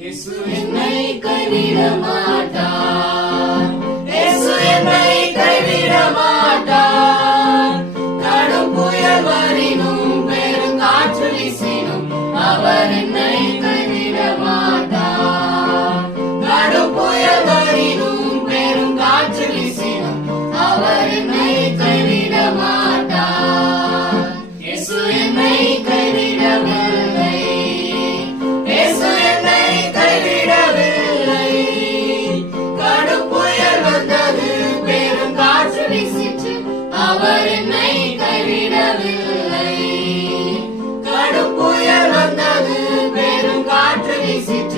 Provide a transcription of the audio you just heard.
இயேசு என்னை கைவிட மாட்டார். இயேசு என்னை கைவிட மாட்டார். கடும் புயல் வரினும் பெருங்காற்று வீசினும் அவர் என்னை கைவிட மாட்டார். கடும் புயல் வரினும் பெருங்காற்று வீசினும் அவர் என்னை கைவிட மாட்டார். இயேசு என்னை கைவிடவில்லை. இயேசு என்னை கைவிடவில்லை. கடும் புயல் வந்தது, பெருங்காற்று வீசிற்று, அவர் என்னை கைவிடவில்லை. கடும் புயல் வந்தது, பெருங்காற்று வீசிற்று,